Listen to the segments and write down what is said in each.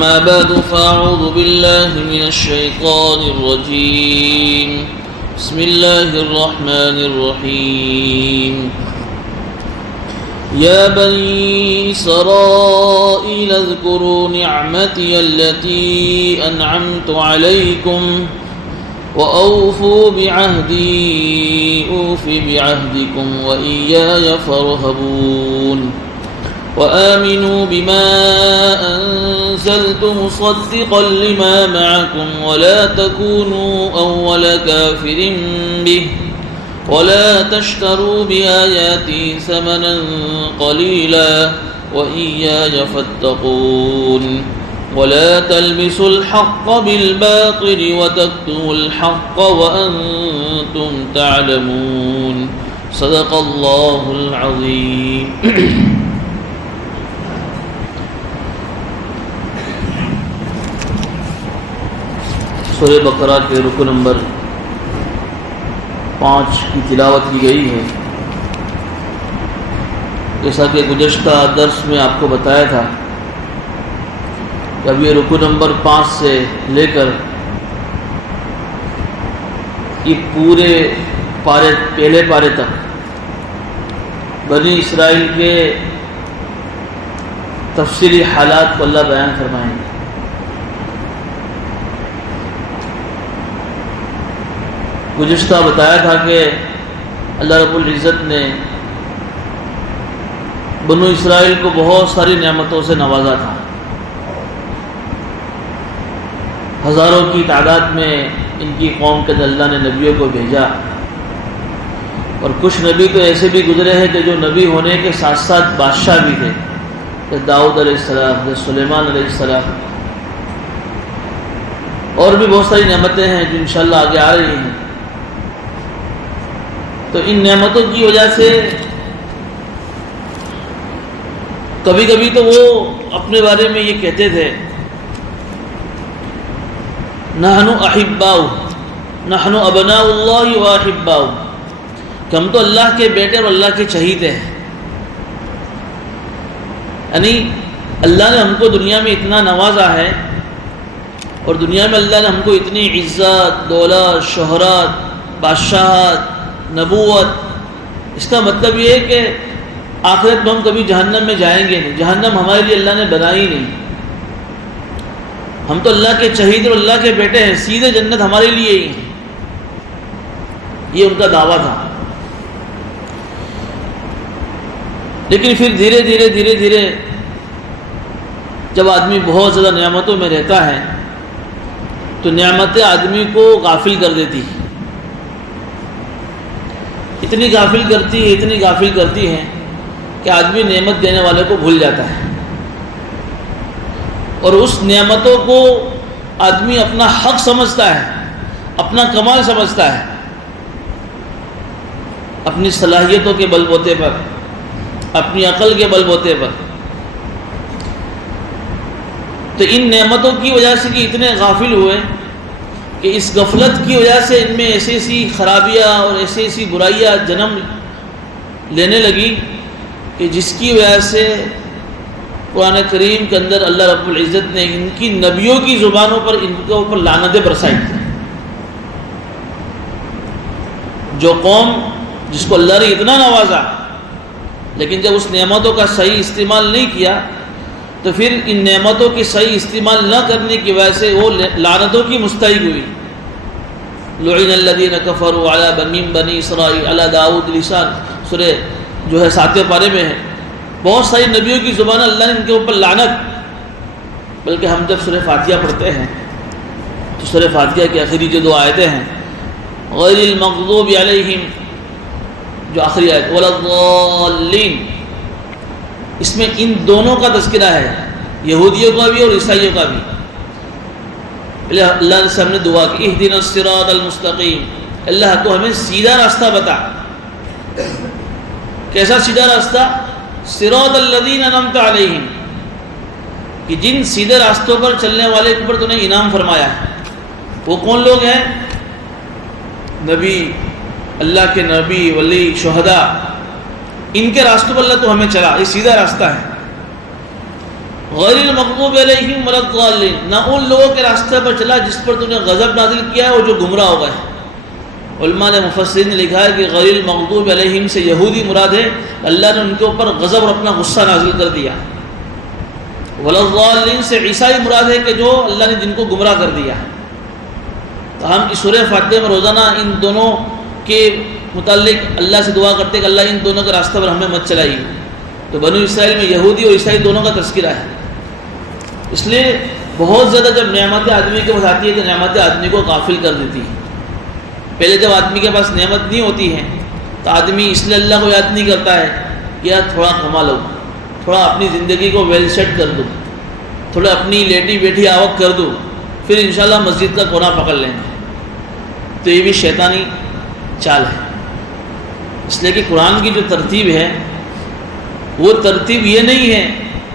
أما بعد فأعوذ بالله من الشيطان الرجيم بسم الله الرحمن الرحيم يا بني إسرائيل اذكروا نعمتي التي أنعمت عليكم وأوفوا بعهدي أوف بعهدكم وإياي فارهبون وآمنوا بما أنزلت مصدقا لما معكم ولا تكونوا أول كافر به ولا تشتروا بآياتي ثمنا قليلا وإياي فاتقون ولا تلبسوا الحق بالباطل وتكتموا الحق وأنتم تعلمون صدق الله العظيم. سورہ بقرہ کے رکو نمبر 5 کی تلاوت کی گئی ہے. جیسا کہ گزشتہ درس میں آپ کو بتایا تھا کہ اب یہ رکو نمبر 5 سے لے کر یہ پورے پہلے پارے تک بنی اسرائیل کے تفصیلی حالات کو اللہ بیان فرمائیں گے. گزشتہ بتایا تھا کہ اللہ رب العزت نے بنو اسرائیل کو بہت ساری نعمتوں سے نوازا تھا. ہزاروں کی تعداد میں ان کی قوم کے اللہ نے نبیوں کو بھیجا، اور کچھ نبی تو ایسے بھی گزرے ہیں کہ جو نبی ہونے کے ساتھ ساتھ بادشاہ بھی تھے، جیسے داؤد علیہ السلام، جیسے سلیمان علیہ السلام، اور بھی بہت ساری نعمتیں ہیں جو انشاءاللہ آگے آ رہی ہیں. تو ان نعمتوں کی وجہ سے کبھی کبھی تو وہ اپنے بارے میں یہ کہتے تھے نحن احباؤ نحن ابناء اللہ واحباؤ، کہ ہم تو اللہ کے بیٹے اور اللہ کے چہیتے ہیں. یعنی اللہ نے ہم کو دنیا میں اتنا نوازا ہے، اور دنیا میں اللہ نے ہم کو اتنی عزت، دولت، شہرت، بادشاہت، نبوت. اس کا مطلب یہ ہے کہ آخرت میں ہم کبھی جہنم میں جائیں گے نہیں. جہنم ہمارے لیے اللہ نے بنائی نہیں. ہم تو اللہ کے چہیتے اور اللہ کے بیٹے ہیں، سیدھے جنت ہمارے لیے ہی ہیں. یہ ان کا دعویٰ تھا. لیکن پھر دھیرے دھیرے جب آدمی بہت زیادہ نعمتوں میں رہتا ہے تو نعمتیں آدمی کو غافل کر دیتی ہیں. اتنی غافل کرتی ہیں کہ آدمی نعمت دینے والے کو بھول جاتا ہے، اور اس نعمتوں کو آدمی اپنا حق سمجھتا ہے، اپنا کمال سمجھتا ہے، اپنی صلاحیتوں کے بل بوتے پر، اپنی عقل کے بل بوتے پر. تو ان نعمتوں کی وجہ سے کہ اتنے غافل ہوئے کہ اس غفلت کی وجہ سے ان میں ایسی خرابیاں اور ایسی برائیاں جنم لینے لگی کہ جس کی وجہ سے قرآن کریم کے اندر اللہ رب العزت نے ان کی نبیوں کی زبانوں پر ان کے اوپر لعنتیں برسائی تھیں. جو قوم جس کو اللہ نے اتنا نوازا، لیکن جب اس نعمتوں کا صحیح استعمال نہیں کیا تو پھر ان نعمتوں کی صحیح استعمال نہ کرنے کی وجہ سے وہ لعنتوں کی مستحق ہوئی. لعن الذین کفروا علی بنی اسرائیل علی داؤد لسان، سورہ جو ہے 7 پارے میں ہے. بہت ساری نبیوں کی زبان اللہ نے ان کے اوپر لعنت. بلکہ ہم جب سورہ فاتحہ پڑھتے ہیں تو سورہ فاتحہ کی آخری جو 2 آیتیں ہیں، غیر المغضوب علیہم، جو آخری آیت ولا الضالین، اس میں ان دونوں کا تذکرہ ہے، یہودیوں کا بھی اور عیسائیوں کا بھی. اللہ نے سامنے دعا کی اہدنا الصراط المستقیم، اللہ تو ہمیں سیدھا راستہ بتا. کیسا سیدھا راستہ؟ صراط الذین انعمت علیہم، کہ جن سیدھے راستوں پر چلنے والے کے اوپر تو نے انعام فرمایا ہے. وہ کون لوگ ہیں؟ نبی، اللہ کے نبی، ولی، شہداء، ان کے راستوں پر اللہ تو ہمیں چلا. یہ سیدھا راستہ ہے. غیر المغضوب علیہم ولا الضالین، نہ ان لوگوں کے راستے پر چلا جس پر تو نے غضب نازل کیا ہے اور جو گمراہ ہو گئے۔ علماء نے مفسرین نے لکھا ہے کہ غیر المغضوب علیہم سے یہودی مراد ہے، اللہ نے ان کے اوپر غضب اور اپنا غصہ نازل کر دیا۔ ولا الضالین سے عیسائی مراد ہے کہ جو اللہ نے جن کو گمراہ کر دیا۔ تو ہم اس سورہ فاتحہ میں روزانہ ان دونوں کے متعلق اللہ سے دعا کرتے کہ اللہ ان دونوں کے راستہ پر ہمیں مت چلائیے۔ تو بنو اسرائیل میں یہودی اور عیسائی دونوں کا تذکرہ ہے۔ اس لیے بہت زیادہ جب نعمتیں آدمی کے پاس آتی ہے تو نعمتیں آدمی کو غافل کر دیتی ہیں۔ پہلے جب آدمی کے پاس نعمت نہیں ہوتی ہے تو آدمی اس لیے اللہ کو یاد نہیں کرتا ہے کہ یار تھوڑا کما لو، تھوڑا اپنی زندگی کو ویل سیٹ کر دوں، تھوڑا اپنی لیٹی بیٹھی آوک کر دوں، پھر انشاءاللہ مسجد کا کونا پکڑ لیں گے۔ تو یہ بھی شیطانی چال ہے۔ اس لیے کہ قرآن کی جو ترتیب ہے وہ ترتیب یہ نہیں ہے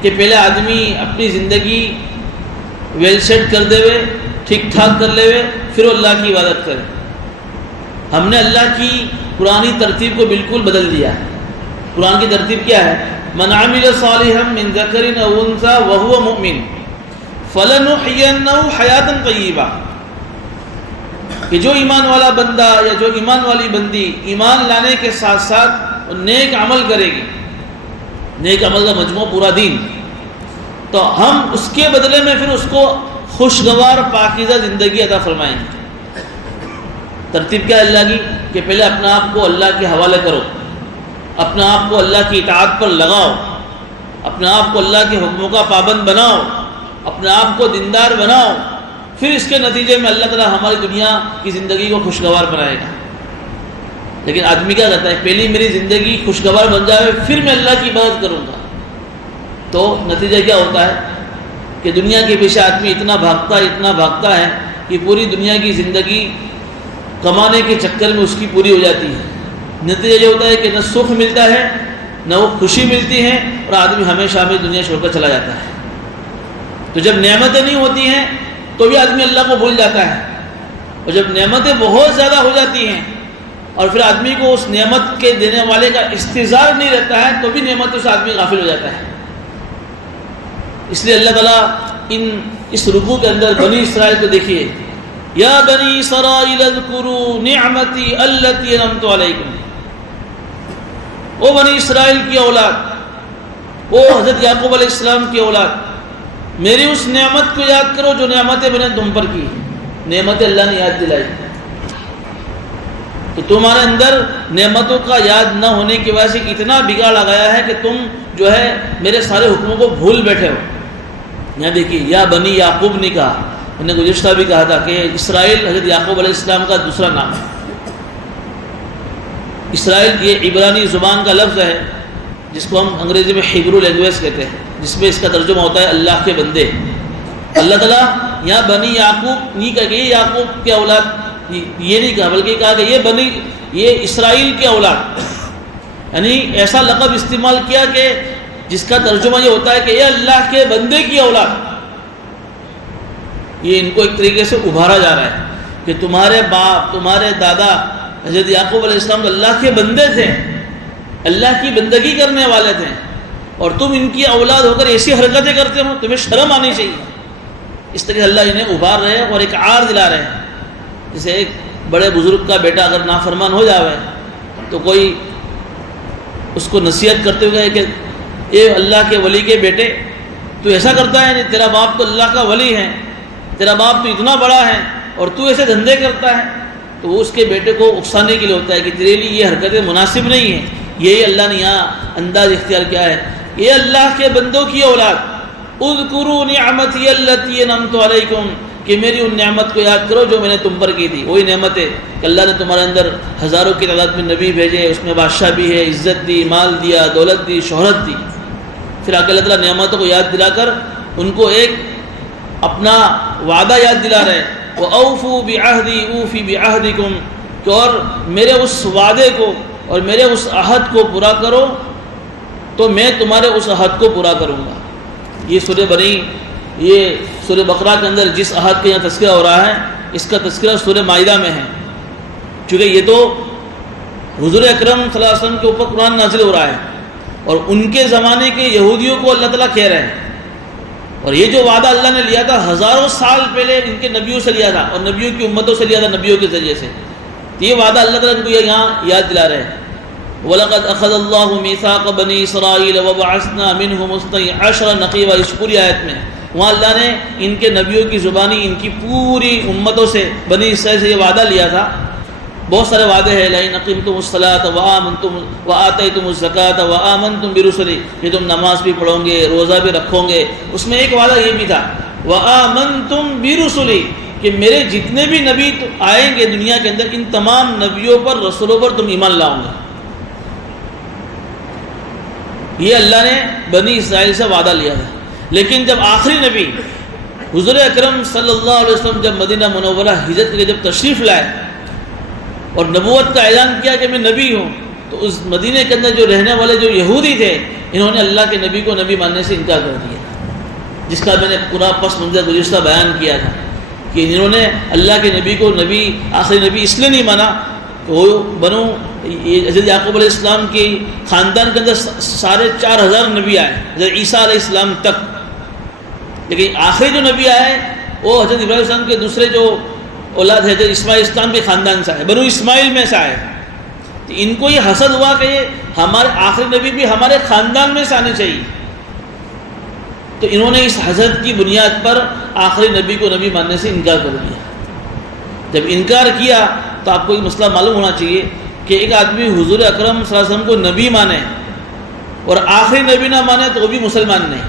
کہ پہلے آدمی اپنی زندگی ویل سیٹ کر دے ہوئے، ٹھیک ٹھاک کر لے ہوئے، پھر اللہ کی عبادت کرے۔ ہم نے اللہ کی قرآنی ترتیب کو بالکل بدل دیا ہے۔ قرآن کی ترتیب کیا ہے؟ من عمل صالحا من ذکر او انثى وهو مؤمن فلنحيينه حیاتا طیبہ، کہ جو ایمان والا بندہ یا جو ایمان والی بندی ایمان لانے کے ساتھ ساتھ نیک عمل کرے گی، نیک عمل کا مجموعہ پورا دین، تو ہم اس کے بدلے میں پھر اس کو خوشگوار پاکیزہ زندگی عطا فرمائیں گے۔ ترتیب کیا ہے اللہ کی؟ کہ پہلے اپنا آپ کو اللہ کے حوالے کرو، اپنا آپ کو اللہ کی اطاعت پر لگاؤ، اپنا آپ کو اللہ کے حکموں کا پابند بناؤ، اپنا آپ کو دیندار بناؤ، پھر اس کے نتیجے میں اللہ تعالیٰ ہماری دنیا کی زندگی کو خوشگوار بنائے گا۔ لیکن آدمی کیا کرتا ہے؟ پہلی میری زندگی خوشگوار بن جائے پھر میں اللہ کی عبادت کروں گا۔ تو نتیجہ کیا ہوتا ہے کہ دنیا کے پیچھے آدمی اتنا بھاگتا ہے کہ پوری دنیا کی زندگی کمانے کے چکر میں اس کی پوری ہو جاتی ہے۔ نتیجہ یہ ہوتا ہے کہ نہ سکھ ملتا ہے نہ وہ خوشی ملتی ہے، اور آدمی ہمیشہ ہمیں دنیا چھوڑ کر چلا جاتا ہے۔ تو جب نعمتیں نہیں ہوتی ہیں تو بھی آدمی اللہ کو بھول جاتا ہے، اور جب نعمتیں بہت زیادہ ہو جاتی ہیں اور پھر آدمی کو اس نعمت کے دینے والے کا استظہار نہیں رہتا ہے تو بھی نعمتوں سے آدمی غافل ہو جاتا ہے۔ اس لیے اللہ تعالیٰ اس رکوع کے اندر بنی اسرائیل کو دیکھیے، یا بنی اسرائیل اذکروا نعمتی التی انعمت علیکم، او بنی اسرائیل کی اولاد، او حضرت یعقوب علیہ السلام کی اولاد، میری اس نعمت کو یاد کرو جو نعمتیں میں نے تم پر کی، نعمتیں اللہ نے یاد دلائی۔ تو تمہارے اندر نعمتوں کا یاد نہ ہونے کی وجہ سے اتنا بگاڑ آ گیا ہے کہ تم جو ہے میرے سارے حکموں کو بھول بیٹھے ہو۔ یہاں دیکھیے، یا بنی یعقوب نے کہا، میں نے گزشتہ بھی کہا تھا کہ اسرائیل حضرت یعقوب علیہ السلام کا دوسرا نام ہے۔ اسرائیل یہ عبرانی زبان کا لفظ ہے جس کو ہم انگریزی میں ہیبرو لینگویج کہتے ہیں، جس میں اس کا ترجمہ ہوتا ہے اللہ کے بندے۔ اللہ تعالیٰ یہاں بنی یعقوب نہیں کہا کہ یہ یعقوب کے اولاد، یہ نہیں کہا، بلکہ کہا کہ یہ اسرائیل کے اولاد، یعنی ایسا لقب استعمال کیا کہ جس کا ترجمہ یہ ہوتا ہے کہ یہ اللہ کے بندے کی اولاد۔ یہ ان کو ایک طریقے سے ابھارا جا رہا ہے کہ تمہارے باپ، تمہارے دادا حضرت یعقوب علیہ السلام تو اللہ کے بندے تھے، اللہ کی بندگی کرنے والے تھے، اور تم ان کی اولاد ہو کر ایسی حرکتیں کرتے ہو، تمہیں شرم آنی چاہیے۔ اس طرح اللہ انہیں ابھار رہے ہیں اور ایک عار دلا رہے ہیں۔ جیسے ایک بڑے بزرگ کا بیٹا اگر نافرمان ہو جاوے تو کوئی اس کو نصیحت کرتے ہوئے کہ اے اللہ کے ولی کے بیٹے، تو ایسا کرتا ہے نہیں، تیرا باپ تو اللہ کا ولی ہے، تیرا باپ تو اتنا بڑا ہے اور تو ایسے دھندے کرتا ہے، تو وہ اس کے بیٹے کو اکسانے کے لیے ہوتا ہے کہ تیرے لیے یہ حرکتیں مناسب نہیں ہیں۔ یہی اللہ نے یہاں انداز اختیار کیا ہے، یہ اللہ کے بندوں کی اولاد، اذکروا نعمتی التی انعمت علیکم، کہ میری ان نعمت کو یاد کرو جو میں نے تم پر کی تھی۔ وہی نعمت ہے کہ اللہ نے تمہارے اندر ہزاروں کی تعداد میں نبی بھیجے، اس میں بادشاہ بھی ہے، عزت دی، مال دیا، دولت دی، شہرت دی۔ پھر اللہ تعالیٰ نعمتوں کو یاد دلا کر ان کو ایک اپنا وعدہ یاد دلا رہے، وَأَوْفُوا بِعَهْدِي أُوفِ بِعَهْدِكُمْ، کہ اور میرے اس وعدے کو اور میرے اس عہد کو پورا کرو تو میں تمہارے اس عہد کو پورا کروں گا۔ یہ سورہ بقرہ کے اندر جس عہد کا یہاں تذکرہ ہو رہا ہے، اس کا تذکرہ سورہ مائدہ میں ہے، چونکہ یہ تو حضور اکرم صلی اللہ علیہ وسلم کے اوپر قرآن نازل ہو رہا ہے، اور ان کے زمانے کے یہودیوں کو اللہ تعالیٰ کہہ رہے ہیں اور یہ جو وعدہ اللہ نے لیا تھا ہزاروں سال پہلے ان کے نبیوں سے لیا تھا اور نبیوں کی امتوں سے لیا تھا نبیوں کے ذریعے سے. تو یہ وعدہ اللہ تعالیٰ ان کو یہاں یاد دلا رہے ہیں. وَلَقَدْ أَخَذَ اللَّهُ مِيثَاقَ بَنِي إِسْرَائِيلَ وَبَعَثْنَا مِنْهُمُ 12 نقیبا. اس پوری آیت میں وہاں اللہ نے ان کے نبیوں کی زبانی ان کی پوری امتوں سے بنی اسرائیل سے یہ وعدہ لیا تھا. بہت سارے وعدے ہیں. لَئِنْ أَقِمْتُمُ الصَّلَاةَ وَآتَيْتُمُ الزَّكَاةَ وَآمَنْتُمْ بِرُسُلِي کہ تم نماز بھی پڑھو گے روزہ بھی رکھو گے. اس میں ایک وعدہ یہ بھی تھا وَآمَنْتُمْ بِرُسُلِي کہ میرے جتنے بھی نبی آئیں گے دنیا کے اندر ان تمام نبیوں پر رسولوں پر تم ایمان لاؤ گے. یہ اللہ نے بنی اسرائیل سے وعدہ لیا تھا. لیکن جب آخری نبی حضور اکرم صلی اللہ علیہ وسلم جب مدینہ منورہ ہجرت کر کے جب تشریف لائے اور نبوت کا اعلان کیا کہ میں نبی ہوں، تو اس مدینہ کے اندر جو رہنے والے جو یہودی تھے انہوں نے اللہ کے نبی کو نبی ماننے سے انکار کر دیا، جس کا میں نے پورا پس منظر گزشتہ بیان کیا تھا کہ انہوں نے اللہ کے نبی کو نبی آخری نبی اس لیے نہیں مانا کہ وہ بنو حضرت یعقوب علیہ السلام کی خاندان کے اندر 4,500 نبی آئے حضرت عیسیٰ علیہ السلام تک، لیکن آخری جو نبی آئے وہ حضرت ابراہیم علیہ السلام کے دوسرے جو اولاد ہے حضرت اسماعیل اسلام کے خاندان سے آئے، بنو اسماعیل میں سے آئے. تو ان کو یہ حسد ہوا کہ یہ ہمارے آخری نبی بھی ہمارے خاندان میں سے آنے چاہیے. تو انہوں نے اس حسد کی بنیاد پر آخری نبی کو نبی ماننے سے انکار کر دیا. جب انکار کیا تو آپ کو یہ مسئلہ معلوم ہونا چاہیے کہ ایک آدمی حضور اکرم صلی اللہ علیہ وسلم کو نبی مانے اور آخری نبی نہ مانے تو وہ بھی مسلمان نہیں.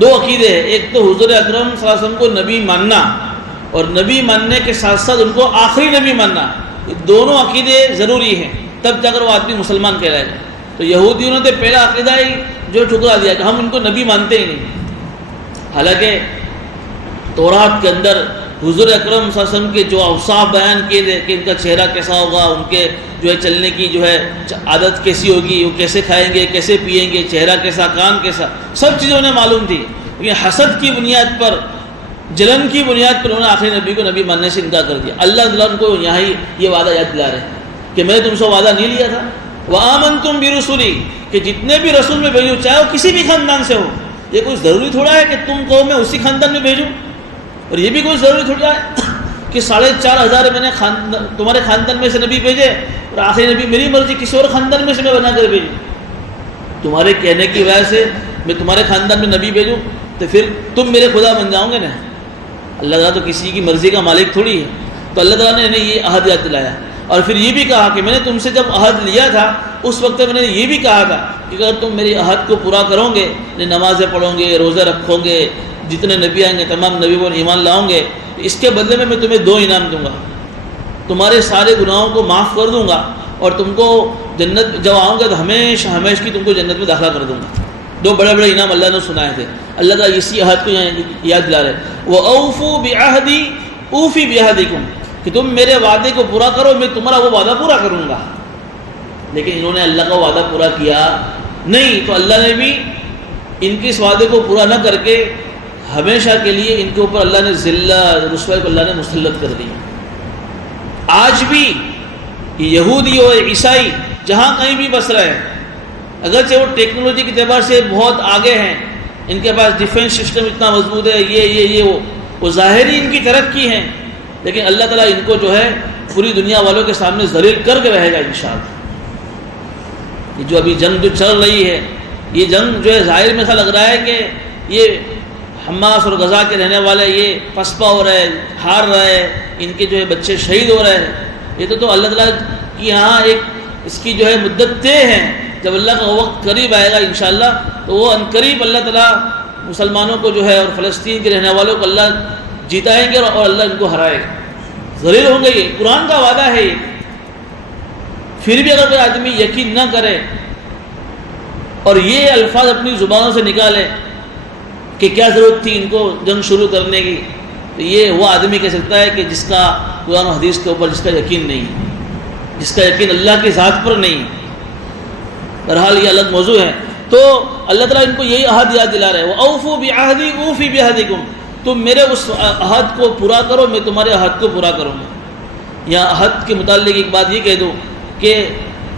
دو عقیدے ہیں، ایک تو حضور اکرم صلی اللہ علیہ وسلم کو نبی ماننا اور نبی ماننے کے ساتھ ساتھ ان کو آخری نبی ماننا. یہ دونوں عقیدے ضروری ہیں تب جا کر وہ آدمی مسلمان کہلائے گا. تو یہودیوں نے تو پہلا عقیدہ ہی جو ٹھکرا دیا کہ ہم ان کو نبی مانتے ہی نہیں. حالانکہ تورات کے اندر حضور اکرم صلی اللہ علیہ وسلم کے جو اوصاف بیان کیے تھے کہ ان کا چہرہ کیسا ہوگا، ان کے جو ہے چلنے کی جو ہے عادت کیسی ہوگی، وہ کیسے کھائیں گے کیسے پئیں گے، چہرہ کیسا کان کیسا، سب چیزیں انہیں معلوم تھی. لیکن حسد کی بنیاد پر جلن کی بنیاد پر انہوں نے آخری نبی کو نبی ماننے سے انکار کر دیا. اللہ تعالیٰ ان کو یہاں ہی یہ وعدہ یاد دلا رہے ہیں کہ میں نے تم سے وعدہ نہیں لیا تھا وَآمَنْتُمْ بِرُسُلِي کہ جتنے بھی رسول میں بھیجوں چاہے وہ کسی بھی خاندان سے ہو. یہ کوئی ضروری تھوڑا ہے کہ تم کہو میں اسی خاندان میں بھیجوں، اور یہ بھی کوئی ضروری تھوڑا ہے کہ 4,500 میں نے تمہارے خاندان میں سے نبی بھیجے اور آخری نبی میری مرضی کسی اور خاندان میں سے میں بنا کر بھیجوں. تمہارے کہنے کی وجہ سے میں تمہارے خاندان میں نبی بھیجوں تو پھر تم میرے خدا بن جاؤ گے نا. اللہ تعالیٰ تو کسی کی مرضی کا مالک تھوڑی ہے. تو اللہ تعالیٰ نے انہیں یہ عہد یاد دلایا اور پھر یہ بھی کہا کہ میں نے تم سے جب عہد لیا تھا اس وقت میں نے یہ بھی کہا تھا کہ اگر تم میری عہد کو پورا کرو گے، نمازیں پڑھو گے، روزے رکھو گے، جتنے نبی آئیں گے تمام نبی پر ایمان لاؤ گے، اس کے بدلے میں تمہیں 2 انعام دوں گا. تمہارے سارے گناہوں کو معاف کر دوں گا اور تم کو جنت جب آؤں گا تو ہمیشہ ہمیشہ کی تم کو جنت میں داخلہ کر دوں گا. 2 بڑے بڑے انعام اللہ نے سنائے تھے. اللہ تعالیٰ اسی عہد کو یاد دلا رہے وَأَوْفُوا بِعَهْدِي أُوفِ بِعَهْدِكُمْ کہ تم میرے وعدے کو پورا کرو میں تمہارا وہ وعدہ پورا کروں گا. لیکن انہوں نے اللہ کا وعدہ پورا کیا نہیں، تو اللہ نے بھی ان کے اس وعدے کو پورا نہ کر کے ہمیشہ کے لیے ان کے اوپر اللہ نے ذلت رسوائی کو اللہ نے مسلط کر دی. آج بھی یہودی اور عیسائی جہاں کہیں بھی بس رہے ہیں، اگرچہ وہ ٹیکنالوجی کے اعتبار سے بہت آگے ہیں، ان کے پاس ڈیفینس سسٹم اتنا مضبوط ہے، یہ وہ ظاہری ان کی ترقی ہیں، لیکن اللہ تعالیٰ ان کو جو ہے پوری دنیا والوں کے سامنے ذلیل کر کے رہے گا انشاءاللہ. یہ جو ابھی جنگ جو چل رہی ہے، یہ جنگ جو ہے ظاہر میں ایسا لگ رہا ہے کہ یہ حماس اور غزہ کے رہنے والے یہ پسپا ہو رہے ہیں، ہار رہے ہیں، ان کے جو ہے بچے شہید ہو رہے ہیں. یہ تو اللہ تعالیٰ کی یہاں ایک اس کی جو ہے مدت طے ہے. جب اللہ کا وقت قریب آئے گا انشاءاللہ تو وہ عنقریب اللہ تعالیٰ مسلمانوں کو جو ہے اور فلسطین کے رہنے والوں کو اللہ جیتائیں گے اور اللہ ان کو ہرائے گا، ذلیل ہوں گے. یہ قرآن کا وعدہ ہے. یہ پھر بھی اگر کوئی آدمی یقین نہ کرے اور یہ الفاظ اپنی زبانوں سے نکالے کہ کیا ضرورت تھی ان کو جنگ شروع کرنے کی، تو یہ وہ آدمی کہہ سکتا ہے کہ جس کا قرآن و حدیث کے اوپر جس کا یقین نہیں ہے، جس کا یقین اللہ کی ذات پر نہیں ہے. بہرحال یہ الگ موضوع ہے. تو اللہ تعالیٰ ان کو یہی عہد یاد دلا رہے ہیں وَأَوْفُوا بِعَهْدِي أُوفِ بِعَهْدِكُمْ تم میرے اس عہد کو پورا کرو میں تمہارے عہد کو پورا کروں گا. یہاں عہد کے متعلق ایک بات یہ کہہ دوں کہ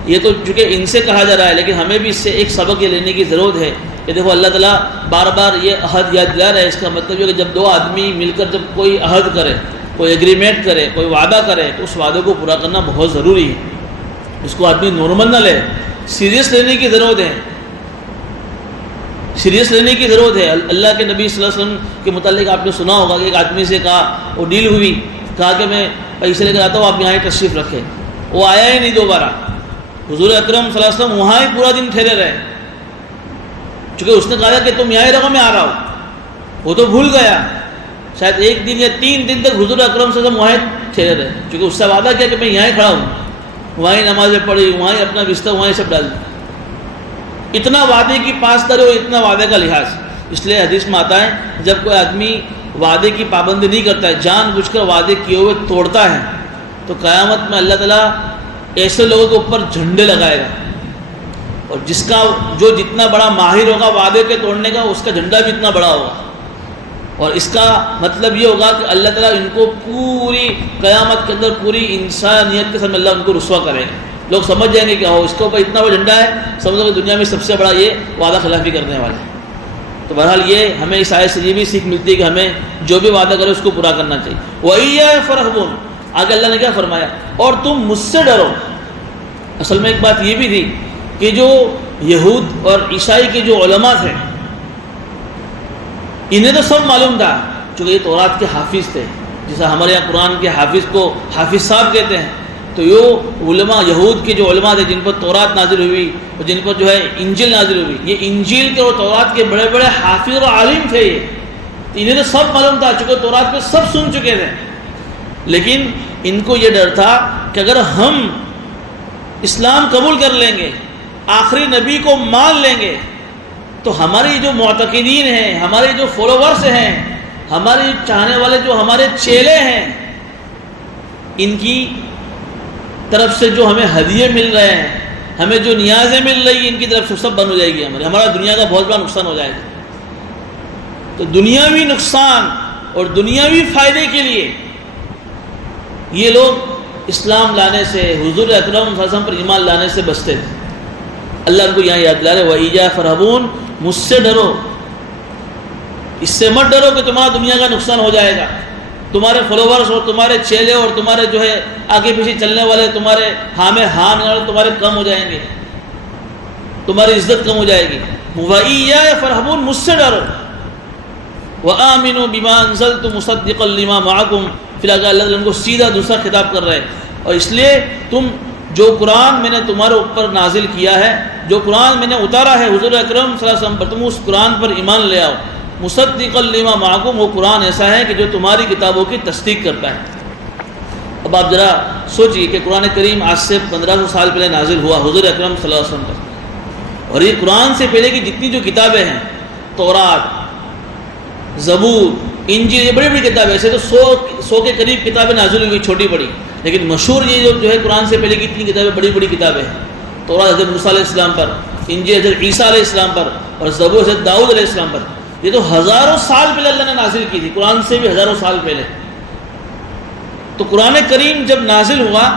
یہ تو چونکہ ان سے کہا جا رہا ہے لیکن ہمیں بھی اس سے ایک سبق یہ لینے کی ضرورت ہے کہ دیکھو اللہ تعالیٰ بار بار یہ عہد یاد دلا رہا ہے. اس کا مطلب یہ کہ جب دو آدمی مل کر جب کوئی عہد کرے، کوئی ایگریمنٹ کرے، کوئی وعدہ کرے، تو اس وعدے کو پورا کرنا بہت ضروری ہے. اس کو آدمی نارمل نہ لے، سیریس لینے کی ضرورت ہے. سیریس لینے کی ضرورت ہے. اللہ کے نبی صلی اللہ علیہ وسلم کے متعلق آپ نے سنا ہوگا کہ ایک آدمی سے کہا، وہ ڈیل ہوئی، کہا کہ میں پیسے لے کر آتا ہوں، آپ یہاں ہی تشریف رکھیں. وہ آیا ہی نہیں دوبارہ. حضور اکرم صلی اللہ علیہ وسلم وہاں ہی پورا دن ٹھہرے رہے، چونکہ اس نے کہا کہ تم یہاں ہی رہو، میں آ رہا ہوں. وہ تو بھول گیا. شاید 1 دن یا 3 دن تک حضور اکرم صلی اللہ علیہ وسلم وہاں ہی ٹھہرے رہے، چونکہ اس سے وعدہ کیا کہ میں یہاں ہی کھڑا ہوں. وہاں ہی نمازیں پڑھی، وہاں ہی اپنا بستر وہاں ہی سب ڈال دیا. اتنا وعدے کی پاسداری اور اتنا وعدے کا لحاظ. اس لیے حدیث میں آتا ہے جب کوئی آدمی وعدے کی پابندی نہیں کرتا ہے، جان بوجھ کر وعدے کیے ہوئے توڑتا ہے، تو قیامت میں اللہ تعالیٰ ایسے لوگوں کے اوپر جھنڈے لگائے گا. اور جس کا جو جتنا بڑا ماہر ہوگا وعدے کے توڑنے کا، اس کا جھنڈا بھی اتنا بڑا ہوگا. اور اس کا مطلب یہ ہوگا کہ اللہ تعالیٰ ان کو پوری قیامت کے اندر پوری انسانیت کے سامنے اللہ ان کو رسوا کرے گا. لوگ سمجھ جائیں گے کہ اس کے اوپر اتنا بڑا جھنڈا ہے، سمجھو کہ دنیا میں سب سے بڑا یہ وعدہ خلافی کرنے والے. تو بہرحال یہ ہمیں اس آیت سے یہ بھی سیکھ ملتی ہے کہ ہمیں جو بھی وعدہ کرے اس کو پورا کرنا چاہیے. وَإِيَّايَ فَارْهَبُونِ. آگے اللہ نے کیا فرمایا؟ اور تم مجھ سے ڈرو. اصل میں ایک بات یہ بھی تھی کہ جو یہود اور عیسائی کے جو علماء تھے، انہیں تو سب معلوم تھا، چونکہ یہ تورات کے حافظ تھے. جیسا ہمارے یہاں قرآن کے حافظ کو حافظ صاحب کہتے ہیں، تو یہ علماء، یہود کے جو علماء تھے جن پر تورات نازل ہوئی اور جن پر جو ہے انجیل نازل ہوئی، یہ انجیل کے اور تورات کے بڑے بڑے حافظ اور عالم تھے. یہ انہیں تو سب معلوم تھا، چونکہ تورات پہ سب سن چکے تھے. لیکن ان کو یہ ڈر تھا کہ اگر ہم اسلام قبول کر لیں گے، آخری نبی کو مان لیں گے، تو ہماری جو معتقدین ہیں، ہمارے جو فالوورز ہیں، ہمارے چاہنے والے جو ہمارے چیلے ہیں، ان کی طرف سے جو ہمیں ہدیے مل رہے ہیں، ہمیں جو نیازیں مل رہی ہیں، ان کی طرف سے سب بند ہو جائے گی. ہمارا دنیا کا بہت بڑا نقصان ہو جائے گا. تو دنیاوی نقصان اور دنیاوی فائدے کے لیے یہ لوگ اسلام لانے سے، حضور اکرم صلی اللہ علیہ وسلم پر ایمان لانے سے بچتے تھے. اللہ ان کو یہاں یاد دلا رہے، وَإِيَّايَ فَارْهَبُونِ. مجھ سے ڈرو. اس سے مت ڈرو کہ تمہارا دنیا کا نقصان ہو جائے گا، تمہارے فالوورز اور تمہارے چیلے اور تمہارے جو ہے آگے پیچھے چلنے والے، تمہارے ہاں والے تمہارے کم ہو جائیں گے، تمہاری عزت کم ہو جائے گی. وَإِيَّايَ فَارْهَبُونِ. مجھ سے ڈرو. وَآمِنُوا بِمَا أَنزَلْتُ مُصَدِّقًا لِمَا مَعَكُمْ. پھر اگر اللہ تعالیٰ ان کو سیدھا دوسرا خطاب کر رہے ہیں، اور اس لیے تم جو قرآن میں نے تمہارے اوپر نازل کیا ہے، جو قرآن میں نے اتارا ہے حضور اکرم صلی اللہ علیہ وسلم پر، تم اس قرآن پر ایمان لے آؤ. مصدقا لما معکم. وہ قرآن ایسا ہے کہ جو تمہاری کتابوں کی تصدیق کرتا ہے. اب آپ ذرا سوچئے کہ قرآن کریم آج سے 1500 سال پہلے نازل ہوا حضور اکرم صلی اللہ علیہ وسلم پر، اور یہ قرآن سے پہلے کی جتنی جو کتابیں ہیں، تورات، زبور، انجیل، یہ بڑی بڑی کتابیں، ایسے تو 100 کے قریب کتابیں نازل ہوئی چھوٹی بڑی، لیکن مشہور یہ جو ہے قرآن سے پہلے کی اتنی کتابیں، بڑی بڑی کتابیں ہیں. تورات حضرت موسیٰ علیہ السلام پر، انجیل حضرت عیسیٰ علیہ السلام پر، اور زبور حضرت داؤد علیہ السلام پر. یہ تو ہزاروں سال پہلے اللہ نے نازل کی تھی، قرآن سے بھی ہزاروں سال پہلے. تو قرآن کریم جب نازل ہوا،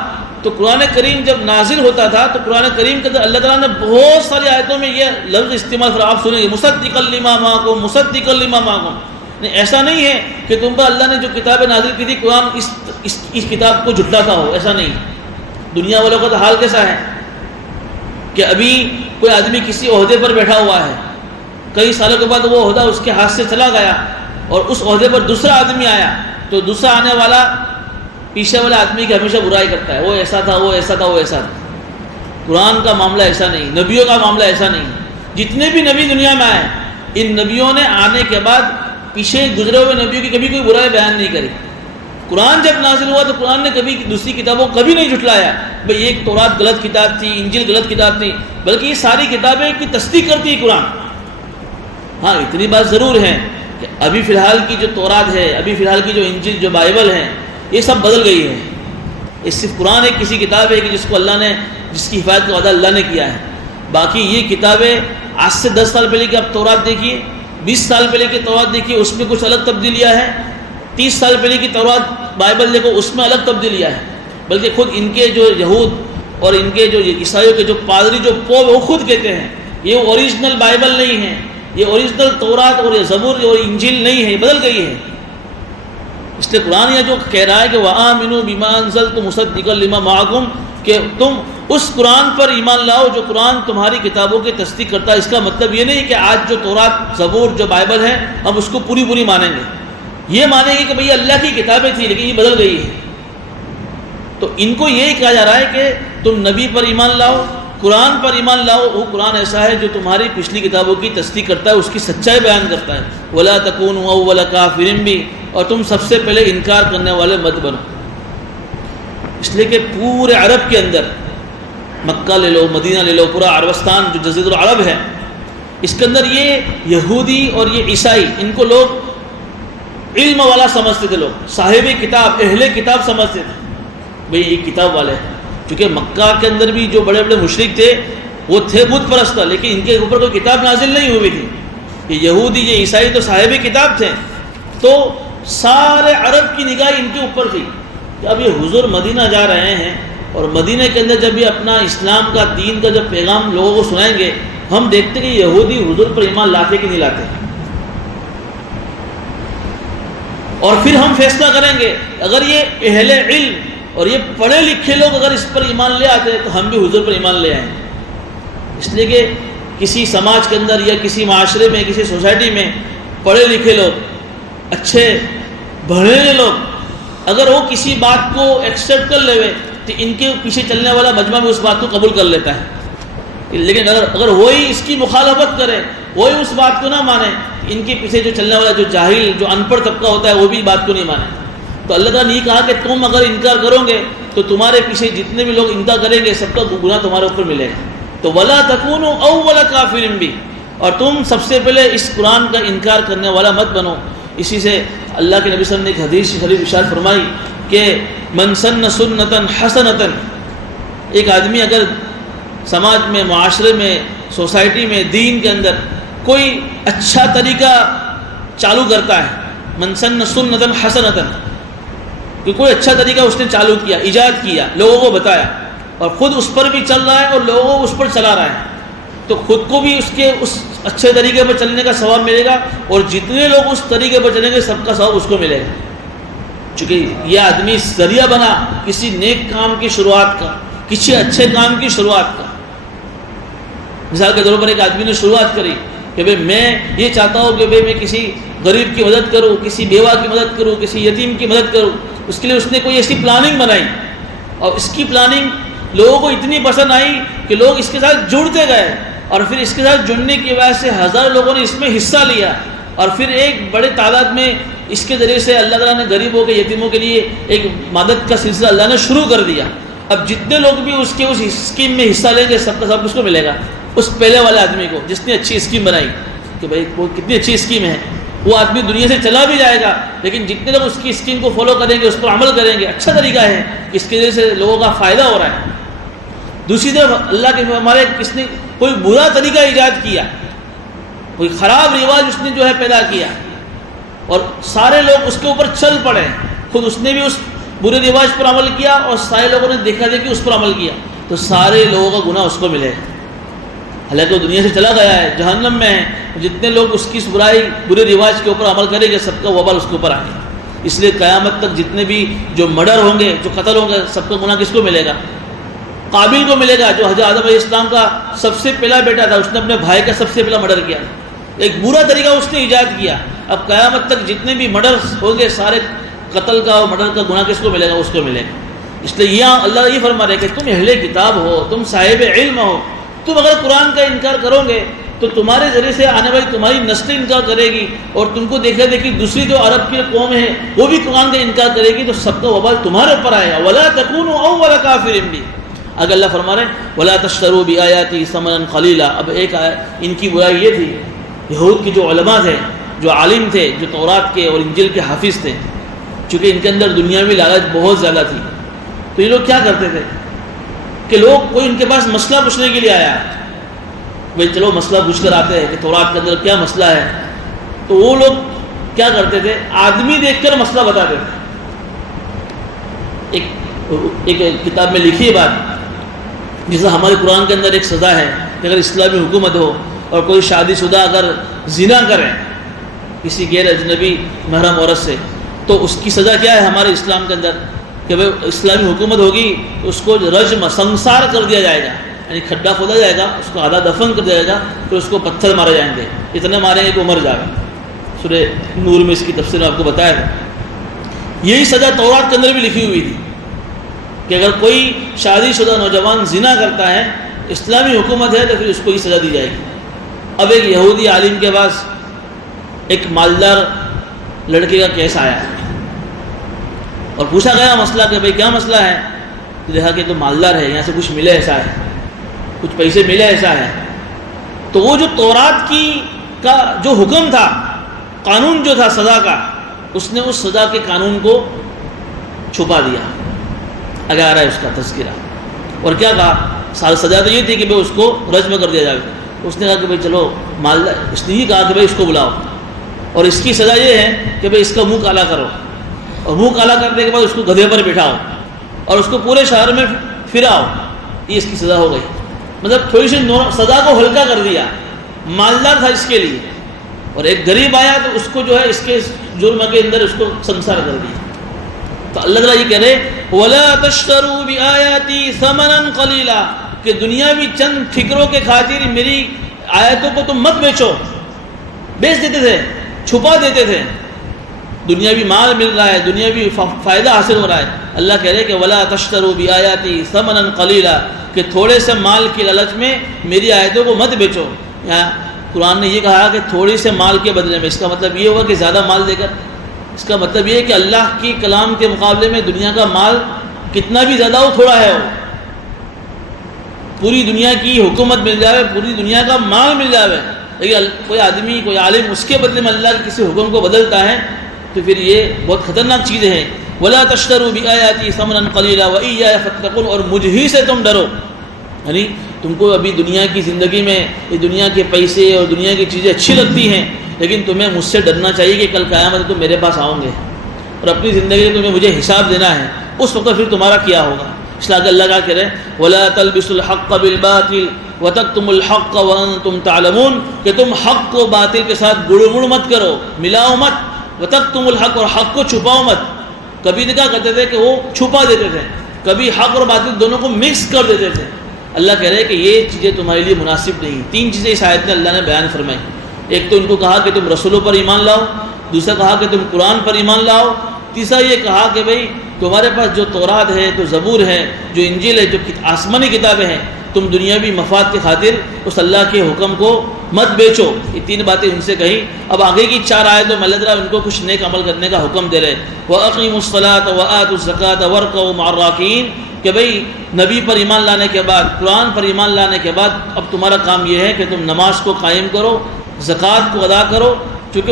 تو قرآن کریم جب نازل ہوتا تھا تو قرآن کریم کے اندر اللہ تعالیٰ نے بہت ساری آیتوں میں یہ لفظ استعمال کر، آپ سنیں گے مصدقا لما معکم، مصدقا لما معکم. ایسا نہیں ہے کہ تم پر اللہ نے جو کتابیں نازل کی تھی قرآن اس کتاب کو جھٹلاتا ہو، ایسا نہیں. دنیا والوں کا تو حال کیسا ہے کہ ابھی کوئی آدمی کسی عہدے پر بیٹھا ہوا ہے، کئی سالوں کے بعد وہ عہدہ اس کے ہاتھ سے چلا گیا، اور اس عہدے پر دوسرا آدمی آیا، تو دوسرا آنے والا پیچھے والے آدمی کی ہمیشہ برائی کرتا ہے، وہ ایسا تھا، وہ ایسا تھا، وہ ایسا تھا. قرآن کا معاملہ ایسا نہیں، نبیوں کا معاملہ ایسا نہیں. جتنے بھی نبی دنیا میں آئے، ان نبیوں نے آنے کے بعد پیچھے گزرے ہوئے نبیوں کی کبھی کوئی برائی بیان نہیں کری. قرآن جب نازل ہوا تو قرآن نے کبھی دوسری کتابوں کبھی نہیں جھٹلایا بھئی ایک تورات غلط کتاب تھی، انجیل غلط کتاب تھی، بلکہ یہ ساری کتابیں کی تصدیق کرتی ہے قرآن. ہاں اتنی بات ضرور ہے کہ ابھی فی الحال کی جو تورات ہے، ابھی فی الحال کی جو انجیل، جو بائبل ہے، یہ سب بدل گئی ہے. یہ صرف قرآن ایک کسی کتاب ہے کہ جس کو اللہ نے، جس کی حفاظت کا وعدہ اللہ نے کیا ہے. باقی یہ کتابیں آج سے 10 سال پہلے کی آپ تورات دیکھیے، 20 سال پہلے کی تورات دیکھیے، اس میں کچھ الگ تبدیلیاں ہیں. 30 سال پہلے کی تورات بائبل دیکھو، اس میں الگ تبدیلیاں ہیں. بلکہ خود ان کے جو یہود اور ان کے جو عیسائیوں کے جو پادری، جو پوپ، وہ خود کہتے ہیں یہ اوریجنل بائبل نہیں ہے، یہ اوریجنل تورات اور یہ زبور اور انجیل نہیں ہے، یہ بدل گئی ہے۔ اس لیے قرآن یہ جو کہہ رہا ہے کہ وَآمِنُوا بِمَا أَنزَلْتُ مُصَدِّقًا لِمَا مَعَكُمْ، کہ تم اس قرآن پر ایمان لاؤ جو قرآن تمہاری کتابوں کی تصدیق کرتا ہے۔ اس کا مطلب یہ نہیں کہ آج جو تورات، زبور، جو بائبل ہے ہم اس کو پوری مانیں گے، یہ مانیں گے کہ بھئی اللہ کی کتابیں تھیں لیکن یہ بدل گئی ہے۔ تو ان کو یہی کہا جا رہا ہے کہ تم نبی پر ایمان لاؤ، قرآن پر ایمان لاؤ، وہ قرآن ایسا ہے جو تمہاری پچھلی کتابوں کی تصدیق کرتا ہے، اس کی سچائی بیان کرتا ہے۔ وَلَا تَكُونُوا أَوَّلَ كَافِرٍ بِهِ، اور تم سب سے پہلے انکار کرنے والے مت بنو۔ اس لیے کہ پورے عرب کے اندر، مکہ لے لو، مدینہ لے لو، پورا عربستان جو جزیرۃ العرب ہے، اس کے اندر یہ یہودی اور یہ عیسائی، ان کو لوگ علم والا سمجھتے تھے، لوگ صاحب کتاب، اہل کتاب سمجھتے تھے، بھئی یہ کتاب والے ہیں۔ چونکہ مکہ کے اندر بھی جو بڑے بڑے مشرک تھے وہ تھے بت پرست، لیکن ان کے اوپر کوئی کتاب نازل نہیں ہوئی تھی۔ یہ یہودی، یہ عیسائی تو صاحب کتاب تھے، تو سارے عرب کی نگاہ ان کے اوپر تھی کہ اب یہ حضور مدینہ جا رہے ہیں، اور مدینہ کے اندر جب یہ اپنا اسلام کا، دین کا جب پیغام لوگوں کو سنائیں گے، ہم دیکھتے کہ یہودی حضور پر ایمان لاتے کہ نہیں لاتے، اور پھر ہم فیصلہ کریں گے اگر یہ اہل علم اور یہ پڑھے لکھے لوگ اگر اس پر ایمان لے آتے تو ہم بھی حضور پر ایمان لے آئیں۔ اس لیے کہ کسی سماج کے اندر یا کسی معاشرے میں، کسی سوسائٹی میں پڑھے لکھے لوگ، اچھے بڑھے لوگ اگر وہ کسی بات کو ایکسیپٹ کر لے تو ان کے پیچھے چلنے والا مجمع بھی اس بات کو قبول کر لیتا ہے، لیکن اگر وہی اس کی مخالفت کرے، وہی اس بات کو نہ مانے، ان کے پیچھے جو چلنے والا جو جاہل، جو ان پڑھ طبقہ ہوتا ہے وہ بھی بات کو نہیں مانے۔ تو اللہ تعالیٰ نے یہ کہا کہ تم اگر انکار کرو گے تو تمہارے پیچھے جتنے بھی لوگ انکار کریں گے سب کا گناہ تمہارے اوپر ملے گا۔ تو وَلَا تَكُونُوا أَوَّلَ كَافِرٍ بِهِ، اور تم سب سے پہلے اس قرآن کا انکار کرنے والا مت بنو۔ اسی سے اللہ کے نبی صلی اللہ علیہ وسلم نے ایک حدیث شریف ارشاد فرمائی کہ من سن سنتاً حسنتاً، ایک آدمی اگر سماج میں، معاشرے میں، سوسائٹی میں، دین کے اندر کوئی اچھا طریقہ چالو کرتا ہے، من سن سنتاً حسنتاً، کہ کوئی اچھا طریقہ اس نے چالو کیا، ایجاد کیا، لوگوں کو بتایا، اور خود اس پر بھی چل رہا ہے اور لوگوں کو اس پر چلا رہا ہے، تو خود کو بھی اس اچھے طریقے پر چلنے کا ثواب ملے گا، اور جتنے لوگ اس طریقے پر چلیں گے سب کا ثواب اس کو ملے گا۔ چونکہ یہ آدمی ذریعہ بنا کسی نیک کام کی شروعات کا، کسی اچھے کام کی شروعات کا۔ مثال کے طور پر ایک آدمی نے شروعات کری کہ بھئی میں یہ چاہتا ہوں کہ بھئی میں کسی غریب کی مدد کروں، کسی بیوہ کی مدد کروں، کسی یتیم کی مدد کروں۔ اس کے لیے اس نے کوئی ایسی پلاننگ بنائی، اور اس کی پلاننگ لوگوں کو اتنی پسند آئی کہ لوگ اس کے ساتھ جڑتے گئے، اور پھر اس کے ساتھ جڑنے کی وجہ سے ہزاروں لوگوں نے اس میں حصہ لیا، اور پھر ایک بڑے تعداد میں اس کے ذریعے سے اللہ تعالیٰ نے غریبوں کے، یتیموں کے لیے ایک مدد کا سلسلہ اللہ نے شروع کر دیا۔ اب جتنے لوگ بھی اس اسکیم میں حصہ لیں گے سب کا سب کس کو ملے گا؟ اس پہلے والے آدمی کو جس نے اچھی اسکیم بنائی کہ بھائی وہ کتنی اچھی اسکیم ہے۔ وہ آدمی دنیا سے چلا بھی جائے گا، لیکن جتنے لوگ اس کی اسکیم کو فالو کریں گے، اس پر عمل کریں گے، اچھا طریقہ ہے، اس کے ذریعے سے لوگوں کا فائدہ ہو رہا ہے۔ دوسری طرف اللہ کے ہمارے کس نے کوئی برا طریقہ ایجاد کیا، کوئی خراب رواج اس نے جو ہے پیدا کیا، اور سارے لوگ اس کے اوپر چل پڑے، خود اس نے بھی اس برے رواج پر عمل کیا اور سارے لوگوں نے دیکھا دیکھی اس پر عمل کیا، تو سارے لوگوں کا گناہ اس کو ملے گا۔ حالانکہ وہ دنیا سے چلا گیا ہے، جہنم میں ہے، جتنے لوگ اس کی برائی، برے رواج کے اوپر عمل کریں گے سب کا وبال اس کے اوپر آئے گا۔ اس لیے قیامت تک جتنے بھی جو مرڈر ہوں گے، جو قتل ہوں گے، سب کا گناہ کس کو ملے گا؟ قابل کو ملے گا، جو حضرت آدم علیہ السلام کا سب سے پہلا بیٹا تھا، اس نے اپنے بھائی کا سب سے پہلا مرڈر کیا، ایک برا طریقہ اس نے ایجاد کیا۔ اب قیامت تک جتنے بھی مرڈرز ہوں گے سارے قتل کا اور مرڈر کا گناہ کس کو ملے گا؟ اس کو ملے گا۔ اس لیے یہاں اللہ یہ فرما رہے کہ تم اہل کتاب ہو، تم صاحب علم ہو، تم اگر قرآن کا انکار کرو گے تو تمہارے ذریعے سے آنے والی تمہاری نسل انکار کرے گی، اور تم کو دیکھا دیکھی دوسری جو عرب کی قوم ہے وہ بھی قرآن کا انکار کرے گی، تو سب کا وبال تمہارے اوپر آئے گا۔ وَلَا تَكُونُوا أَوَّلَ كَافِرٍ بِهِ، اگر اللہ فرما رہے ہیں وَلَا تَشْتَرُوا بِآيَاتِي ثَمَنًا قَلِيلًا۔ اب ایک ان کی برائی یہ تھی، یہود کے جو علماء تھے، جو عالم تھے، جو تورات کے اور انجیل کے حافظ تھے، چونکہ ان کے اندر دنیاوی لالچ بہت زیادہ تھی، تو یہ لوگ کیا کرتے تھے کہ لوگ کوئی ان کے پاس مسئلہ پوچھنے کے لیے آیا، بھائی چلو مسئلہ پوچھ کر آتے ہیں کہ تورات کے اندر کیا مسئلہ ہے، تو وہ لوگ کیا کرتے تھے، آدمی دیکھ کر مسئلہ بتاتے تھے۔ ایک کتاب میں لکھی ہے بات، جیسا ہمارے قرآن کے اندر ایک سزا ہے کہ اگر اسلامی حکومت ہو اور کوئی شادی شدہ اگر زنا کرے کسی غیر اجنبی محرم عورت سے تو اس کی سزا کیا ہے ہمارے اسلام کے اندر کہ بھائی اسلامی حکومت ہوگی تو اس کو رجم سنسار کر دیا جائے گا، یعنی کھڈا کھودا جائے گا، اس کو آدھا دفن کر دیا جائے گا، پھر اس کو پتھر مارے جائیں گے، اتنے ماریں گے کہ مر جائے گا۔ سورہ نور میں اس کی تفسیر آپ کو بتایا تھا۔ یہی سزا تورات کے اندر بھی لکھی ہوئی تھی کہ اگر کوئی شادی شدہ نوجوان زنا کرتا ہے، اسلامی حکومت ہے، تو پھر اس کو یہ سزا دی جائے گی۔ اب ایک یہودی عالم کے پاس ایک مالدار لڑکے کا کیس آیا اور پوچھا گیا مسئلہ کہ بھئی کیا مسئلہ ہے؟ دیکھا کہ تو مالدار ہے، یہاں سے کچھ ملے ایسا ہے، کچھ پیسے ملے ایسا ہے۔ تو وہ جو تورات کا جو حکم تھا، قانون جو تھا سزا کا، اس نے اس سزا کے قانون کو چھپا دیا۔ آگے آ رہا ہے اس کا تذکرہ، اور کیا کہا؟ سزا تو یہ تھی کہ بھئی اس کو رجم کر دیا جائے۔ اس نے کہا کہ بھئی چلو مالدار، اس نے یہ کہا کہ بھئی اس کو بلاؤ، اور اس کی سزا یہ ہے کہ بھئی اس کا منہ کالا کرو، اور منہ کالا کرنے کے بعد اس کو گدھے پر بٹھاؤ اور اس کو پورے شہر میں پھراؤ۔ یہ اس کی سزا ہو گئی۔ مطلب تھوڑی سی سزا کو ہلکا کر دیا۔ مالدار تھا اس کے لیے، اور ایک غریب آیا تو اس کو جو ہے اس کے جرم کے اندر اس کو سنسار کر دیا۔ تو اللہ تعالیٰ یہ کہہ رہے وَلَا تَشْتَرُوا بِآيَاتِي ثَمَنًا قَلِيلًا کہ دنیاوی چند ٹھکروں کے خاطر میری آیتوں کو تم مت بیچو۔ بیچ دیتے تھے، چھپا دیتے تھے، دنیاوی مال مل رہا ہے، دنیاوی فائدہ حاصل ہو رہا ہے۔ اللہ کہہ رہے کہ وَلَا تَشْتَرُوا بِآيَاتِي ثَمَنًا قَلِيلًا کہ تھوڑے سے مال کی لالچ میں میری آیتوں کو مت بیچو۔ یہاں قرآن نے یہ کہا کہ تھوڑی سے مال کے بدلے میں، اس کا مطلب یہ ہوا کہ زیادہ مال دے کر۔ اس کا مطلب یہ ہے کہ اللہ کی کلام کے مقابلے میں دنیا کا مال کتنا بھی زیادہ ہو، تھوڑا ہے، وہ پوری دنیا کی حکومت مل جائے، پوری دنیا کا مال مل جائے، لیکن کوئی آدمی، کوئی عالم اس کے بدلے میں اللہ کے کسی حکم کو بدلتا ہے تو پھر یہ بہت خطرناک چیزیں ہیں۔ وَلَا تَشْتَرُوا بِآيَاتِي ثَمَنًا قَلِيلًا وَإِيَّايَ فَاتَّقُونِ اور مجھ ہی سے تم ڈرو۔ یعنی تم کو ابھی دنیا کی زندگی میں یہ دنیا کے پیسے اور دنیا کی چیزیں اچھی لگتی ہیں، لیکن تمہیں مجھ سے ڈرنا چاہیے کہ کل قیامت میں تم میرے پاس آؤ گے اور اپنی زندگی میں تمہیں مجھے حساب دینا ہے، اس وقت پھر تمہارا کیا ہوگا۔ اس لیے اللہ کا کہہ رہے وَلَا تَلْبِسُوا الْحَقَّ بِالْبَاطِلِ وَتَكْتُمُوا الْحَقَّ وَأَنْتُمْ تَعْلَمُونَ کہ تم حق کو باطل کے ساتھ گڑ مڑ مت کرو، ملاؤ مت، وَتَكْتُمُوا الْحَقَّ اور حق کو چھپاؤ مت۔ کبھی کیا کرتے تھے کہ وہ چھپا دیتے تھے، کبھی حق اور باطل دونوں کو مکس کر دیتے تھے۔ اللہ کہہ رہے کہ یہ چیزیں تمہارے لیے مناسب نہیں۔ تین چیزیں اس آیت میں اللہ نے بیان فرمائی۔ ایک تو ان کو کہا کہ تم رسولوں پر ایمان لاؤ، دوسرا کہا کہ تم قرآن پر ایمان لاؤ، تیسرا یہ کہا کہ بھئی تمہارے پاس جو تورات ہے، جو زبور ہے، جو انجیل ہے، جو آسمانی کتابیں ہیں، تم دنیاوی مفاد کی خاطر اس اللہ کے حکم کو مت بیچو۔ یہ تین باتیں ان سے کہیں۔ اب آگے کی چار آیتوں میں اللہ تعالیٰ ان کو کچھ نیک عمل کرنے کا حکم دے رہے وَأَقِيمُوا الصَّلَاةَ وَآتُوا الزَّكَاةَ وَارْكَعُوا مَعَ الرَّاكِعِينَ کہ بھئی نبی پر ایمان لانے کے بعد، قرآن پر ایمان لانے کے بعد اب تمہارا کام یہ ہے کہ تم نماز کو قائم کرو، زکوٰۃ کو ادا کرو، چونکہ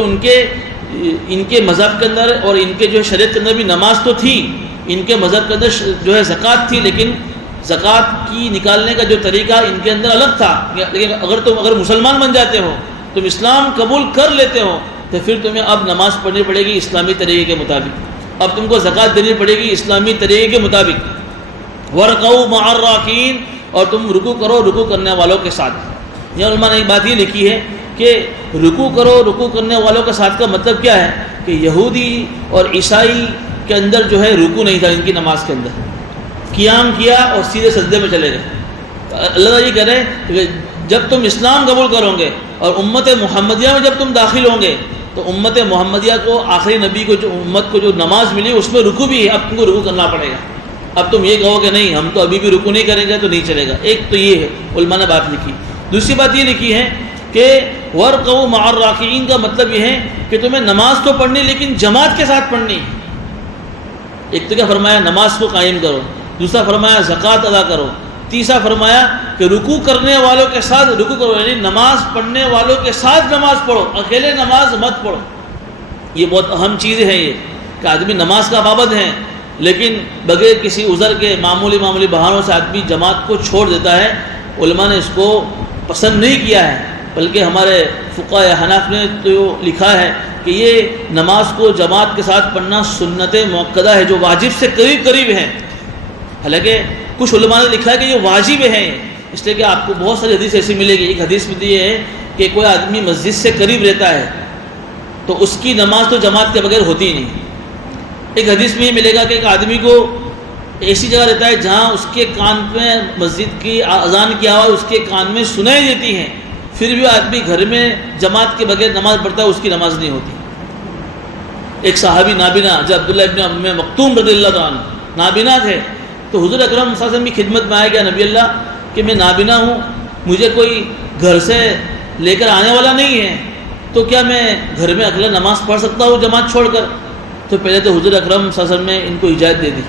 ان کے مذہب کے اندر اور ان کے جو شریعت کے اندر بھی نماز تو تھی، ان کے مذہب کے اندر جو ہے زکوٰۃ تھی، لیکن زکوٰۃ کی نکالنے کا جو طریقہ ان کے اندر الگ تھا۔ لیکن اگر مسلمان بن جاتے ہو، تم اسلام قبول کر لیتے ہو، تو پھر تمہیں اب نماز پڑھنی پڑے گی اسلامی طریقے کے مطابق، اب تم کو زکوٰۃ دینی پڑے گی اسلامی طریقے کے مطابق۔ وَارْكَعُوا مَعَ الرَّاكِعِينَ اور تم رکوع کرو رکوع کرنے والوں کے ساتھ۔ یہاں علماء نے ایک بات یہ لکھی ہے کہ رکوع کرو رکوع کرنے والوں کے ساتھ کا مطلب کیا ہے کہ یہودی اور عیسائی کے اندر جو ہے رکوع نہیں تھا، ان کی نماز کے اندر قیام کیا اور سیدھے سجدے میں چلے گئے۔ اللہ تعالیٰ یہ کہہ رہے ہیں کہ جب تم اسلام قبول کرو گے اور امت محمدیہ میں جب تم داخل ہوں گے تو امت محمدیہ کو، آخری نبی کو، جو امت کو جو نماز ملی اس میں رکوع بھی ہے، اب تم کو رکوع کرنا پڑے گا۔ اب تم یہ کہو کہ نہیں ہم تو ابھی بھی رکوع نہیں کریں گے تو نہیں چلے گا۔ ایک تو یہ ہے علماء نے بات لکھی۔ دوسری بات یہ لکھی ہے کہ وَارْكَعُوا مَعَ الرَّاكِعِينَ کا مطلب یہ ہے کہ تمہیں نماز تو پڑھنی لیکن جماعت کے ساتھ پڑھنی۔ ایک تو کیا فرمایا نماز کو قائم کرو، دوسرا فرمایا زکوٰۃ ادا کرو، تیسرا فرمایا کہ رکوع کرنے والوں کے ساتھ رکوع کرو، یعنی نماز پڑھنے والوں کے ساتھ نماز پڑھو، اکیلے نماز مت پڑھو۔ یہ بہت اہم چیزیں ہیں یہ کہ آدمی نماز کا پابند ہے لیکن بغیر کسی عذر کے معمولی بہانوں سے آدمی جماعت کو چھوڑ دیتا ہے۔ علماء نے اس کو پسند نہیں کیا ہے، بلکہ ہمارے فقہاء حناف نے تو لکھا ہے کہ یہ نماز کو جماعت کے ساتھ پڑھنا سنت مؤکدہ ہے جو واجب سے قریب ہیں۔ حالانکہ کچھ علماء نے لکھا ہے کہ یہ واجب ہے، اس لیے کہ آپ کو بہت ساری حدیث ایسی ملے گی۔ ایک حدیث میں یہ ہے کہ کوئی آدمی مسجد سے قریب رہتا ہے تو اس کی نماز تو جماعت کے بغیر ہوتی ہی نہیں۔ ایک حدیث میں یہ ملے گا کہ ایک آدمی کو ایسی جگہ رہتا ہے جہاں اس کے کان میں مسجد کی اذان کی آواز اس کے کان میں سنائی دیتی ہے، پھر بھی آدمی گھر میں جماعت کے بغیر نماز پڑھتا ہے، اس کی نماز نہیں ہوتی۔ ایک صحابی نابینا جو عبداللہ ابن ام مکتوم رضی اللہ عنہ نابینا تھے، تو حضور اکرم صلی اللہ علیہ وسلم کی خدمت میں آیا گیا، نبی اللہ کہ میں نابینا ہوں، مجھے کوئی گھر سے لے کر آنے والا نہیں ہے، تو کیا میں گھر میں اکیلا نماز پڑھ سکتا ہوں جماعت چھوڑ کر؟ تو پہلے تو حضور اکرم صلی اللہ علیہ وسلم نے ان کو اجازت دے دی،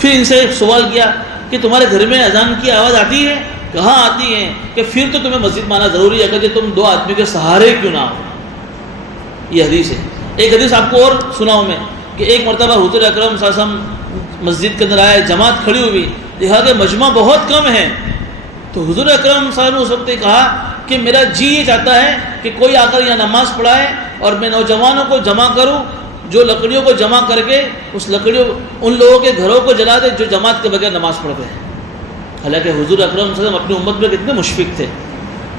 پھر ان سے سوال کیا کہ تمہارے گھر میں اذان کی آواز آتی ہے؟ کہاں آتی ہے؟ کہ پھر تو تمہیں مسجد میں آنا ضروری ہے، کہ تم دو آدمی کے سہارے کیوں نہ ہو۔ یہ حدیث ہے۔ ایک حدیث آپ کو اور سناؤں میں کہ ایک مرتبہ حضور اکرم صلی اللہ علیہ وسلم مسجد کے اندر آئے، جماعت کھڑی ہوئی، دیکھا کہ مجمع بہت کم ہے، تو حضور اکرم صلی اللہ علیہ وسلم نے اس وقت کہا کہ میرا جی یہ چاہتا ہے کہ کوئی آ کر یہاں نماز پڑھائے اور میں نوجوانوں کو جمع کروں، جو لکڑیوں کو جمع کر کے اس لکڑیوں ان لوگوں کے گھروں کو جلا دے جو جماعت کے بغیر نماز پڑھتے ہیں۔ حالانکہ حضور اکرم صلی اللہ علیہ وسلم اپنی امت میں کتنے مشفق تھے،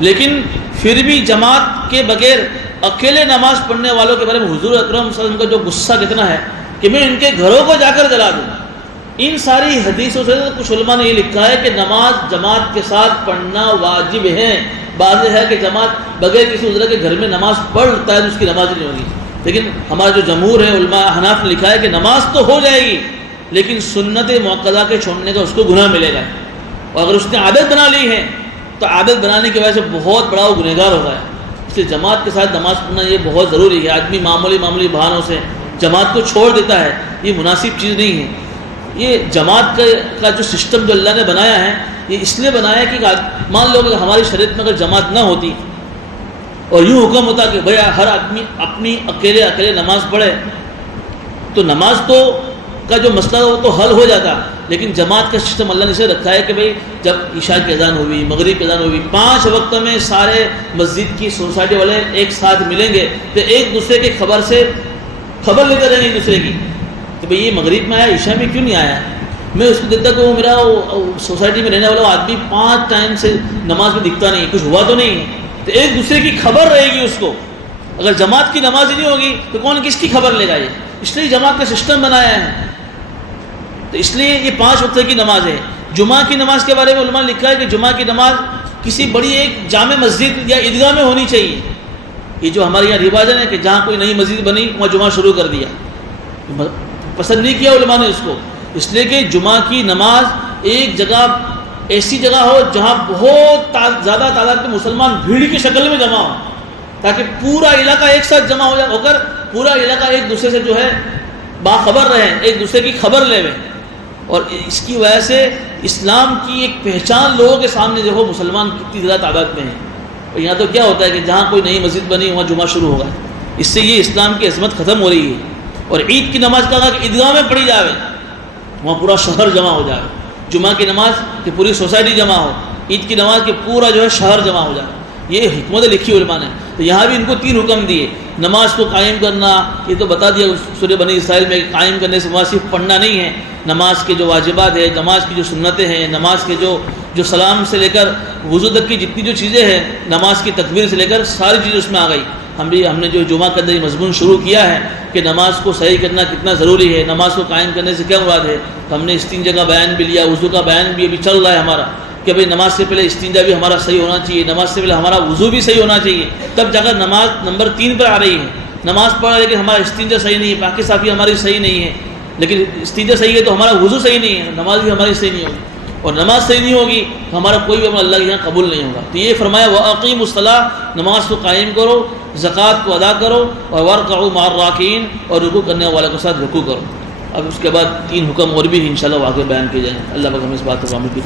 لیکن پھر بھی جماعت کے بغیر اکیلے نماز پڑھنے والوں کے بارے میں حضور اکرم صلی اللہ علیہ وسلم کا جو غصہ کتنا ہے کہ میں ان کے گھروں کو جا کر جلا دوں۔ ان ساری حدیثوں سے کچھ علماء نے یہ لکھا ہے کہ نماز جماعت کے ساتھ پڑھنا واجب ہے۔ بعض ہے کہ جماعت بغیر کسی عذر کے گھر میں نماز پڑھتا ہے تو اس کی نماز نہیں ہوگی، لیکن ہمارا جو جمہور ہے علماء حناف نے لکھا ہے کہ نماز تو ہو جائے گی لیکن سنت مؤکدہ کے چھوڑنے کا اس کو گناہ ملے گا، اور اگر اس نے عادت بنا لی ہے تو عادت بنانے کی وجہ سے بہت بڑا وہ گنہگار ہوگا ہے۔ اس لیے جماعت کے ساتھ نماز پڑھنا یہ بہت ضروری ہے۔ آدمی معمولی بہانوں سے جماعت کو چھوڑ دیتا ہے، یہ مناسب چیز نہیں ہے۔ یہ جماعت کا جو سسٹم جو اللہ نے بنایا ہے یہ اس لیے بنایا ہے کہ مان لو کہ ہماری شریعت میں اگر جماعت نہ ہوتی اور یوں حکم ہوتا کہ بھئی ہر آدمی اپنی اکیلے نماز پڑھے تو نماز تو کا جو مسئلہ وہ تو حل ہو جاتا، لیکن جماعت کا سسٹم اللہ نے اسے رکھا ہے کہ بھئی جب عشاء کی اذان ہوئی، مغرب کی اذان ہوئی، 5 وقت میں سارے مسجد کی سوسائٹی والے ایک ساتھ ملیں گے تو ایک دوسرے کی خبر لیتے رہیں گے ایک دوسرے کی کہ بھئی یہ مغرب میں آیا، عشاء میں کیوں نہیں آیا؟ میں اس کو دیکھتا کہ وہ میرا سوسائٹی میں رہنے والا آدمی 5 ٹائم سے نماز میں دکھتا نہیں، کچھ ہوا تو نہیں ہے، تو ایک دوسرے کی خبر رہے گی اس کو۔ اگر جماعت کی نماز ہی نہیں ہوگی تو کون کس کی خبر لے گا؟ یہ اس لیے جماعت کا سسٹم بنایا ہے۔ تو اس لیے یہ 5 وقت کی نماز ہے۔ جمعہ کی نماز کے بارے میں علماء نے لکھا ہے کہ جمعہ کی نماز کسی بڑی ایک جامع مسجد یا عیدگاہ میں ہونی چاہیے۔ یہ جو ہمارے یہاں رواج ہے کہ جہاں کوئی نئی مسجد بنی وہاں جمعہ شروع کر دیا، پسند نہیں کیا علماء نے اس کو، اس لیے کہ جمعہ کی نماز ایک جگہ ایسی جگہ ہو جہاں بہت زیادہ تعداد کے مسلمان بھیڑ کی شکل میں جمع ہو، تاکہ پورا علاقہ ایک ساتھ جمع ہو جائے، ہو کر پورا علاقہ ایک دوسرے سے جو ہے باخبر رہیں، ایک دوسرے کی خبر لے لیں۔ اور اس کی وجہ سے اسلام کی ایک پہچان لوگوں کے سامنے دیکھو مسلمان کتنی زیادہ تعداد میں ہیں۔ اور یہاں تو کیا ہوتا ہے کہ جہاں کوئی نئی مسجد بنی وہاں جمعہ شروع ہوگا، اس سے یہ اسلام کی عظمت ختم ہو رہی ہے۔ اور عید کی نماز کہا کہ عیدگاہ میں پڑھی جاوے، وہاں پورا شہر جمع ہو جائے، جمعہ کی نماز کہ پوری سوسائٹی جمع ہو، عید کی نماز کہ پورا جو ہے شہر جمع ہو جائے، یہ حکمت لکھی علماء نے۔ تو یہاں بھی ان کو 3 حکم دیے، نماز کو قائم کرنا، یہ تو بتا دیا سورہ بنی اسرائیل میں، قائم کرنے سے صرف پڑھنا نہیں ہے، نماز کے جو واجبات ہیں، نماز کی جو سنتیں ہیں، نماز کے جو سلام سے لے کر وضو تک کی جتنی جو چیزیں ہیں، نماز کی تکبیر سے لے کر ساری چیزیں اس میں آ گئی۔ ہم نے جو جمعہ کے اندر یہ مضمون شروع کیا ہے کہ نماز کو صحیح کرنا کتنا ضروری ہے، نماز کو قائم کرنے سے کیا مراد ہے، تو ہم نے استنجا کا بیان بھی لیا، وضو کا بیان بھی ابھی چل رہا ہے ہمارا، کہ بھئی نماز سے پہلے استنجا بھی ہمارا صحیح ہونا چاہیے، نماز سے پہلے ہمارا وضو بھی صحیح ہونا چاہیے، تب جا کر نماز نمبر 3 پر آ رہی ہے۔ نماز پڑھا لیکن ہمارا استنجا صحیح نہیں ہے، پاکی صافی ہماری صحیح نہیں ہے، لیکن استنجا صحیح ہے تو ہمارا وضو صحیح نہیں ہے، نماز بھی ہماری صحیح نہیں ہوگی، اور نماز صحیح نہیں ہوگی تو ہمارا کوئی بھی عمل اللہ کے یہاں قبول نہیں ہوگا۔ تو یہ فرمایا وَأَقِيمُوا الصَّلَاةَ، نماز کو قائم کرو، زکوٰۃ کو ادا کرو، اور وَارْكَعُوا مَعَ الرَّاكِعِينَ، اور رکوع کرنے والوں کے ساتھ رکوع کرو۔ اب اس کے بعد 3 حکم اور بھی انشاءاللہ آگے بیان کیے جائیں۔ اللہ پاک ہمیں اس بات کو عمل کی